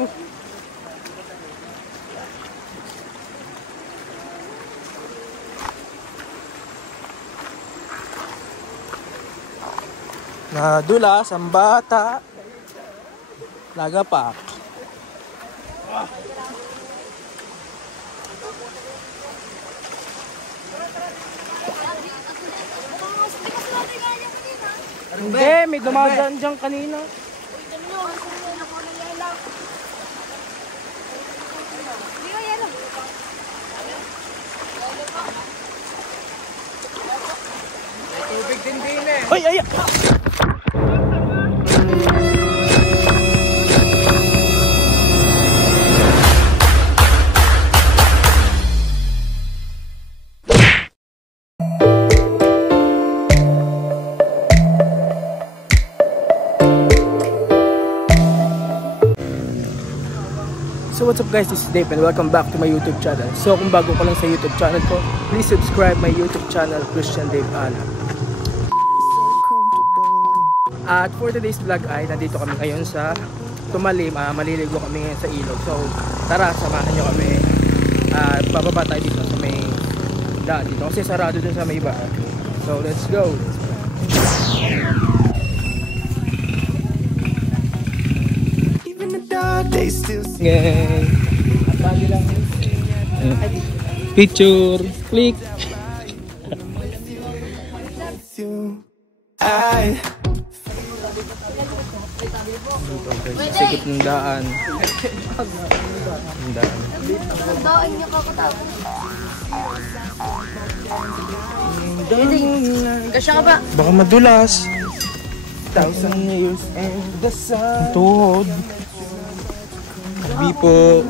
ko. Nadulas ang bata. Lagapak. Hindi, may dumadaan dyan kanina. Tubig din eh. Ay, ay! So what's up guys, this is Dave and welcome back to my YouTube channel. So kung bago ka lang sa YouTube channel ko, please subscribe my YouTube channel, Christian Dave Ana. At for today's vlog ay nandito kami ngayon sa Tumalim, maliligo kami ngayon sa ilog. So tara, samahan nyo kami. Bababa tayo dito sa may daan dito kasi sarado dun sa may iba. So let's go. Yay! Picture! Click! Sikip ng daan. Daan niyo kakatapos. Kasya ka ba? Baka madulas. 1,000 years and the sun. Tuhod. Sabi po.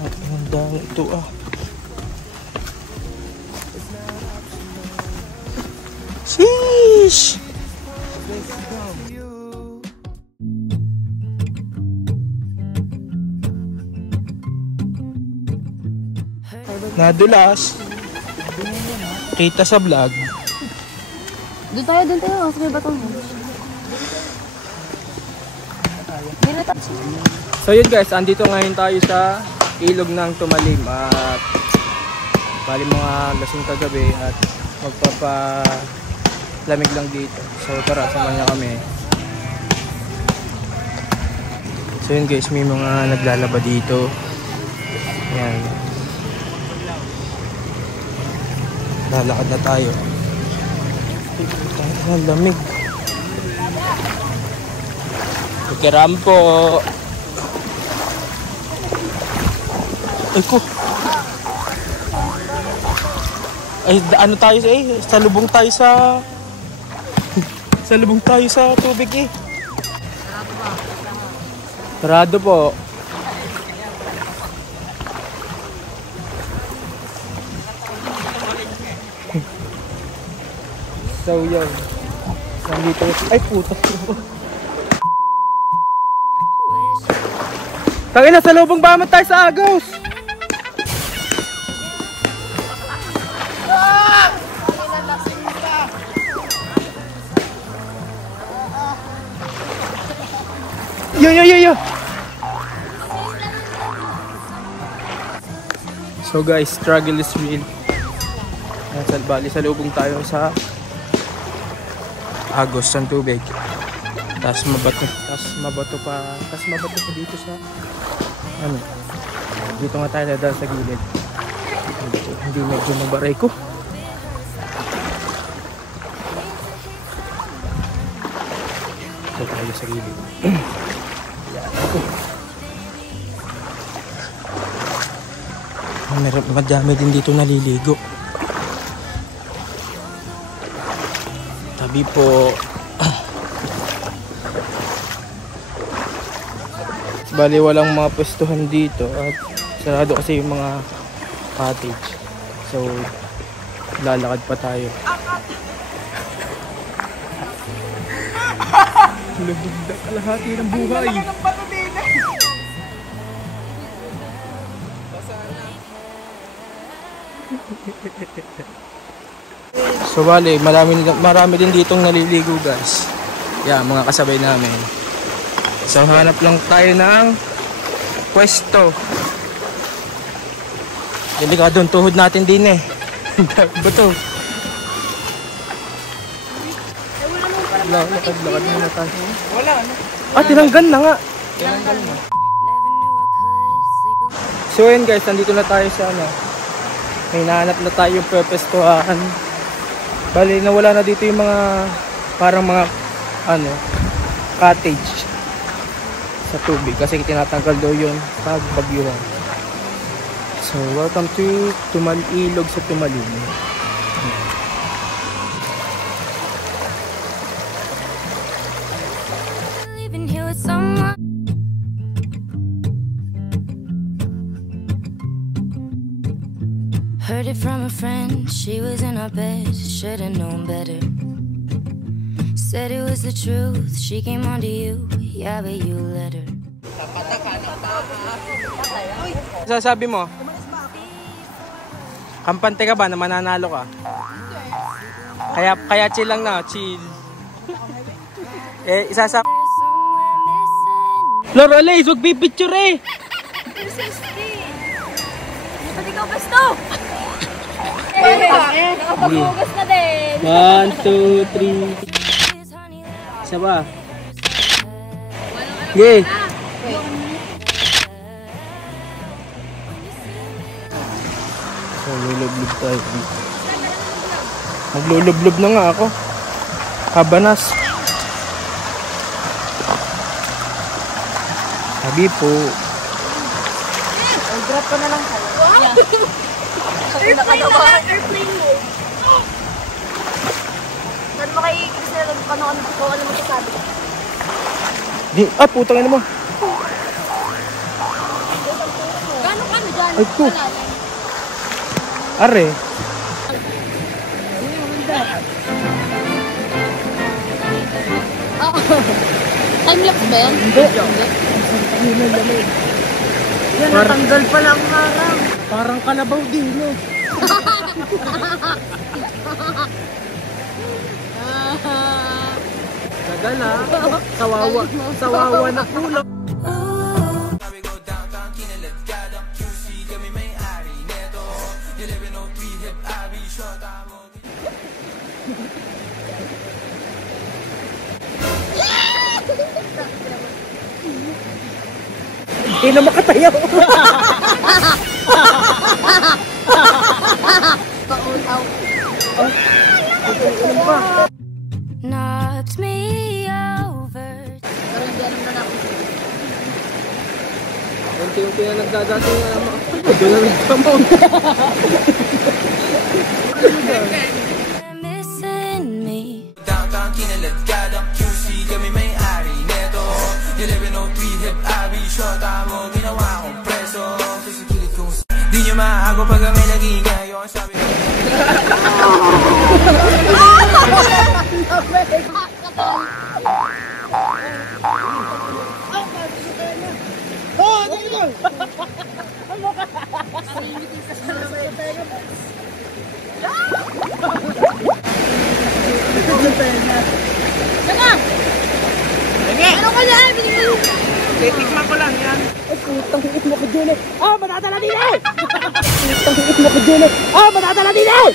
Ang dami ito Sheesh! Nadulas. Kita sa vlog. Doon tayo. Kasi may batong mo. So yun guys, andito ngayon tayo sa ilog ng Tumalim. At bali mga lasing kagabi at magpapalamig lang dito. So tara, samahan niya kami. So yun guys, may mga naglalaba dito. Yan. Lalakad na tayo. Ang lamig. Kirampo. Ay ko. Ay ano tayo salubong tayo sa salubong tayo sa tubig Sarado po. So yun. Nandito. Ay puto. Tangin na, sa lubong ba tayo sa Agos? Yo. So guys, struggle is real. Bali sa lubong tayo sa Agos ng tubig. Tapos mabato pa dito sa ano. Dito nga tayo dadaan sa gilid. Hindi medyo mabaray ko. So tayo sa gilid. Madami din dito naliligo. Tabi po. Bali walang mga pwestuhan dito at sarado kasi yung mga cottage. So lalakad pa tayo. Lubog na kalahati ng buhay. So bali marami din ditong naliligo guys. Yeah, mga kasabay namin. So hanap lang tayo ng pwesto. Delikado ang tuhod natin din eh. Bato. Lakad muna tayo. Wala, ano? Ah, tinanggal na nga. Tinanggal na. So yun guys, nandito na tayo sa ano. May nahanap na tayo yung pwestuhan. Bali, nawala na dito yung mga parang mga ano, cottage sa tubig kasi tinatanggal daw yun pag bagyuhan. So, welcome to Ilog sa Tumalim. Heard it from a friend, she was in our bed, should've known better. Said it was the truth, she came on to you, yeah but you let her. Sasabi mo? Kampante ka ba na mananalo ka? Kaya chill lang na, chill. Isasap. Loro Lays, wag pipicture eh! Ba't ikaw gusto? Nakapag-ugas na din. 1, 2, 3. Isa ba? Okay. So, lulublob tayo dito. Maglulublob na nga ako. Kabanas. Sabi po. Drop ko na lang kayo. Airplane na lang, airplane mo. Saan mo kayo ikisira kung ano mo sasabi? Putang ina mo. Gano'n ka na dyan? Ay, po. Are. Time-lapse ba yan? Hindi. Yan, natanggal pa lang harang. Parang kalabaw din, no? Tagal na. Sawawa na kulang. Hindi na makatayaw. Paulaw. Knocked me over. Pero hindi alam na ako. Unti-unti na nagdadating na naman. Doon na nagkamon. Missing me. Downtown kinaladkadang QC kami may-ari neto 1103 hip abi shota mo ginawa kong preso sa kilid kong di nyo maago pag may naging ngayon sabi ko Ano ka dyan? Titikman ko lang yan. Ay, putang hit mo ko dyan eh. Matatala din eh! Putang hit mo ko dyan eh. Matatala din eh!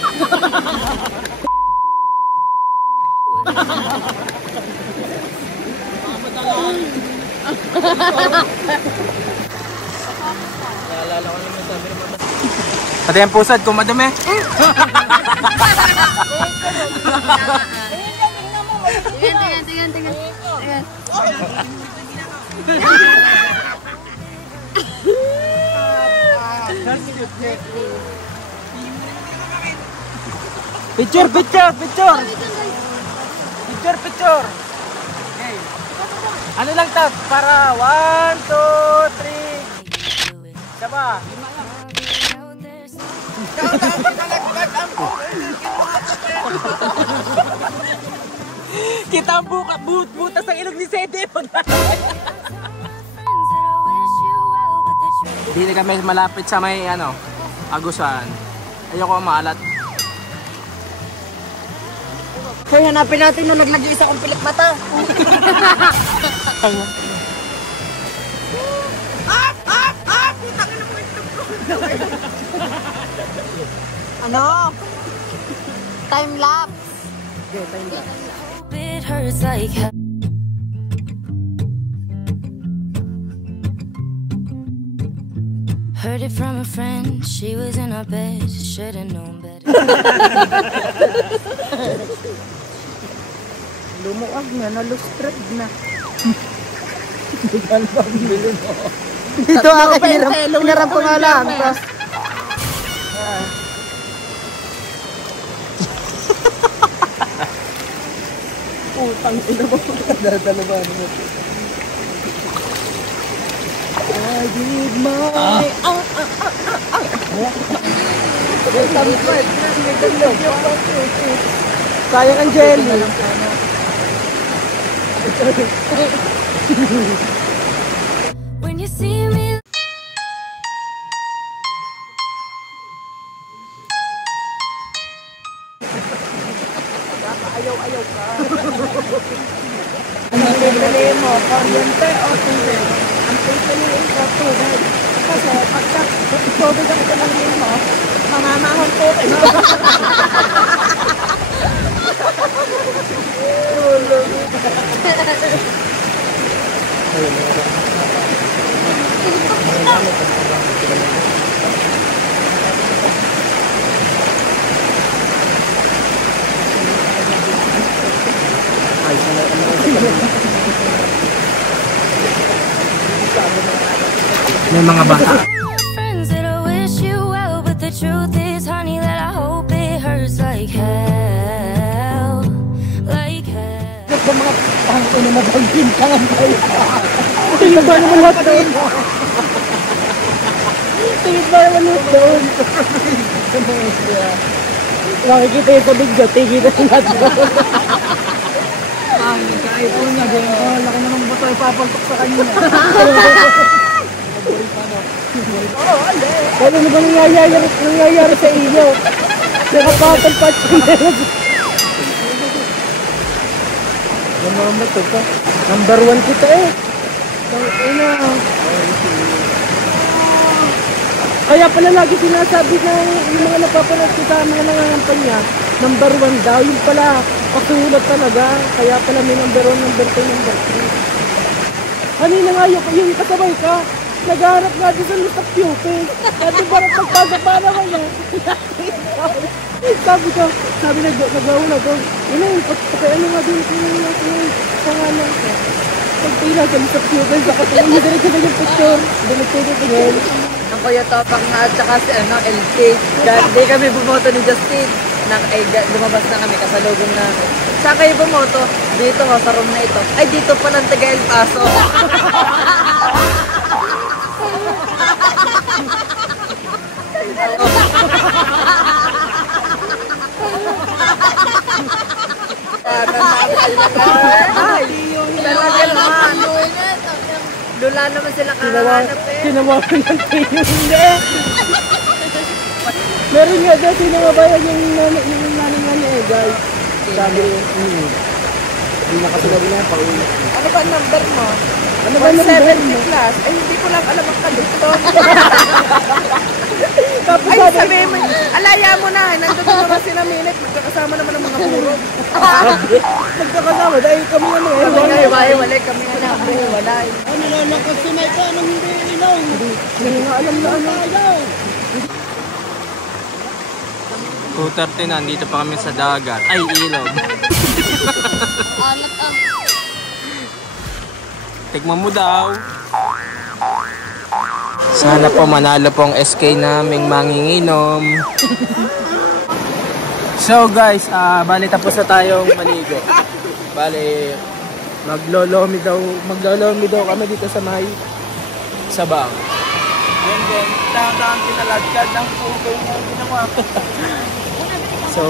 Naalala ko naman sabi naman. Pati ang pusad kung madumi. Tingnan. Picture. Okay. Ano lang tap? Para 1, 2, 3. Isa ba? Kita ang butas ng ilog ni Sede. Hindi kami malapit sa may Agusan. Ayoko maalat. Hoy, hanapin natin nung naglagay isa kong pilik mata. Ano? Time lapse. Okay, time lapse. It hurts like hell. Heard it from a friend, she was in our bed, should've known better. Lumuwag na, nalustrad na. Dito ako hinarap ko nga lang. Utang ina mo. Dadalaban mo. I did my... Sayang ang jelly. When you see me. Ayaw-ayaw ka. Ano pipili mo? Kuryente o tubig? Ang pipiliin ko tubig. Kasi pagka tubig ang pipiliin mo, mamamahon tubig. May mga bata. Friends that I wish you well, but the truth is, honey, that I hope it hurts like hell. Like hell. Ito mga pangko na mabagin ka nga tayo. Tingin ba naman lahat doon? Tingin ba naman lahat doon? Nakikita yung tubig dyan, tingin na lahat doon. Kahit po niya, laki naman ba tayo papaltok sa kanya? Ano na ba nangyayari sa inyo? Nakapapalpat ko na. Namamatog ka. Number 1 kita eh. Ina. Kaya pala lagi sinasabi na yung mga napapanood ko sa mga nangangampanya, number 1 daw. Yung pala, pasulat talaga. Kaya pala may number 1, number 2, number 3. Kanina nga yung kasabay ka, nagharap nga doon sa list of pupils. Dati ba nagpagpagapa naman yan? Sabi nagwawala doon. Ano yung ano nga doon yung pangalan ko. Pagpila sa list of pupils, nakatingin niya direct sa yung picture. Dinagtugod. Ang Kuya Topak nga at saka si LK. Hindi kami bumoto ni Justin. Lumabas na kami, kasalubong namin. Saan kayo bumoto? Dito ho, sa room na ito. Ay, dito pa ng taga El Paso. Ay, talaga naman. Lula naman sila kakahanap eh. Tinawagan ng tayo. Hindi. Meron nga dati nangabayan yung nanay nga ni Egay. Sabi hindi nakasalabi na paulit. Ano ba ang number mo? Ano ba number mo? 170 plus. Ay, hindi ko lang alam ang kalito. Tapos Ay, sabi mo, alaya mo na. Nandun naman sila minute. Magkakasama naman ang mga puro. Magkakasama dahil kami ano eh. Walay kami na. Walay. Ano nalakas si Mike? Anong hindi ilaw? Hindi nga alam na ano ayaw. 2:30 na, dito pa kami sa dagat. Ay, ilog. Alat ang. Tikman mo daw. Sana po manalo pong SK naming manginginom. So guys, bali tapos na tayong maligo. Bali, maglolomi daw kami dito sa may Sabang. And then, tang kinalagkad ng puto na ginawa. So,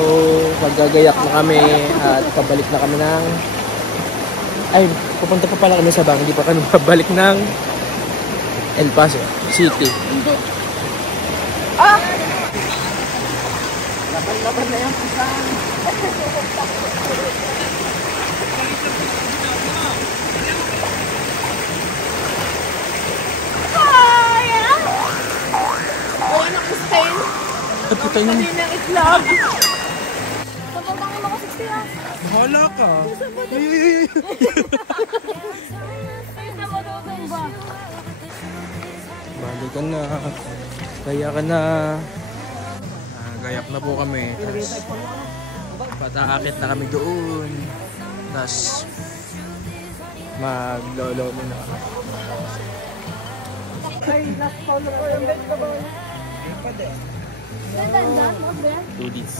maggagayak na kami at pabalik na kami ng... Ay, pupunta pa pala kami sa Sabang. Hindi pa kami pabalik ng El Paso City. Laban na yung pisang. Ay, anak ko stain. At putay nang Hindi na itlog. Sabang tangin mo ko 60 ah. bahala ka. Ay, sabang ba? Balik ka na. Gaya ka na. Gayak na po kami. Tapos, pataakit na kami doon. Tapos, maglolo na kami. Ay, last follow ko yung bed ko ba? Ganda, mga ba? Do this.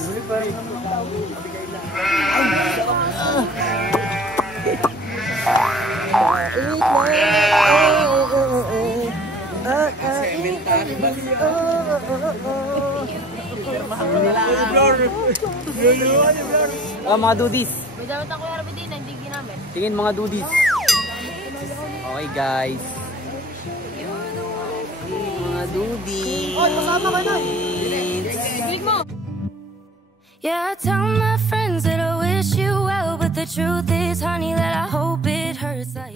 Mga dudis. May damit ako yung Rabidin na hindi ginamit. Tingin mga dudis. Okay guys. Mga dudis. Oh, kasama ka na. Big mo. Yeah, I tell my friends that I wish you well, but the truth is, honey, that I hope it hurts like.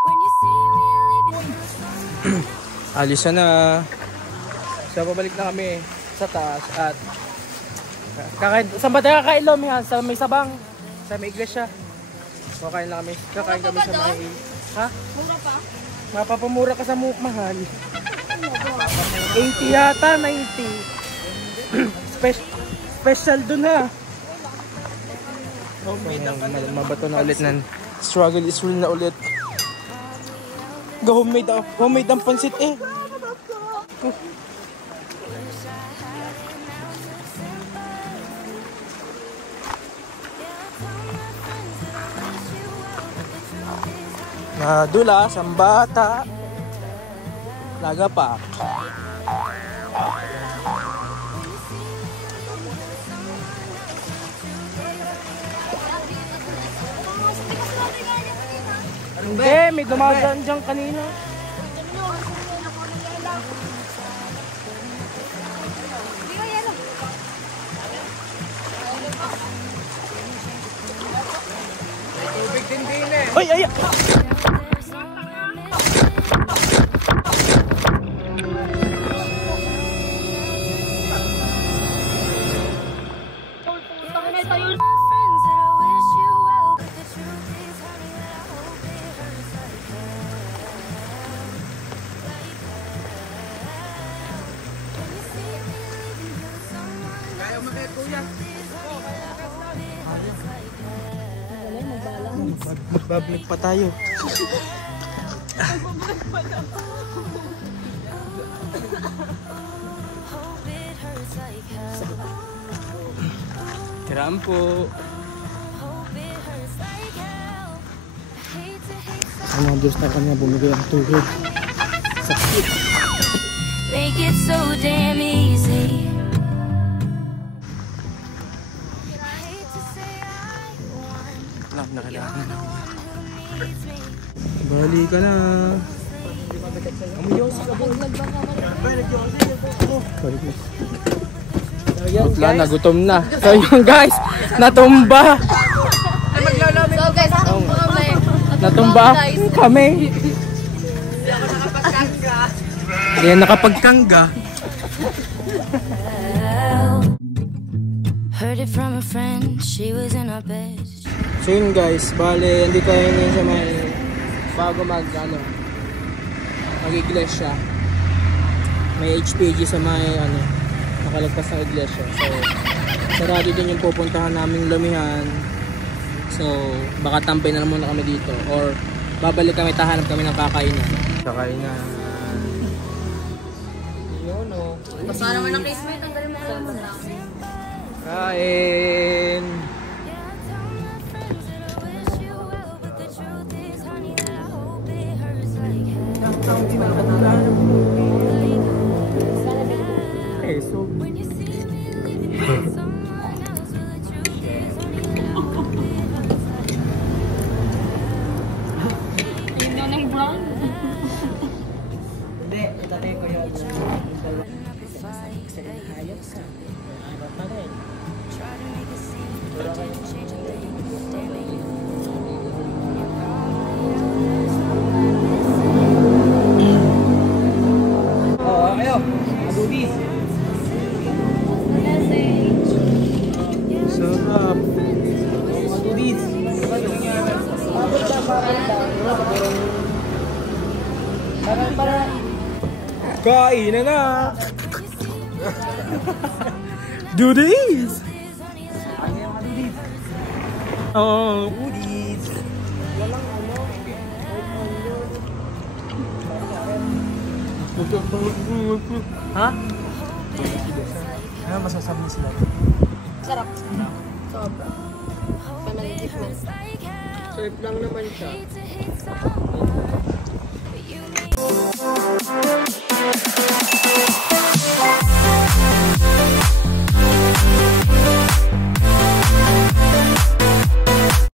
When you see me leaving. Alis na. So, pabalik na kami sa taas at saan ba tayo kakain, Lomi, ha? Sa may sabang, sa may iglesia. Kakain na kami. Kakain kami sa may... Ha? Mura pa? Mapapamura ka sa mahal. 80 yata, 90. Special dun, ha? Mabato na ulit na. Struggle is real na ulit. Homemade ang pansit eh. Nadula, Sambata, Lagapak. Hindi, may dumadaan dyan kanina. Tubig din eh. Ay, ay! Magbabalik pa tayo. Kiram po. Ano, Diyos na kanya bumigay ang tubig. Sakit. Make it so damn easy. Bali ka na. Putla na, gutom na. So yun guys, natumba. So guys, Natumba kami. Hindi ako nakapagkangga. Heard it from a friend, she was in her bed. So yun guys, bale, hindi tayo ngayon sa may bago mag-iglesia. May HPG sa may nakalagpas ng iglesia. So, sarado din yung pupuntahan naming Lumihan. So, baka tambay na lang muna kami dito. Or, babalik kami, tahanap kami ng kakainan. Kakainan. Yun o. basta naman ang case mate, ang galing mo na. Kain! So Yun yung brown. Hindi, itatay ko yun. Kain na na! Do this! Oh, udis! Ha? Ano masasabi sila? Sarap. Sobra. Family different. Surf lang naman siya. Thank you.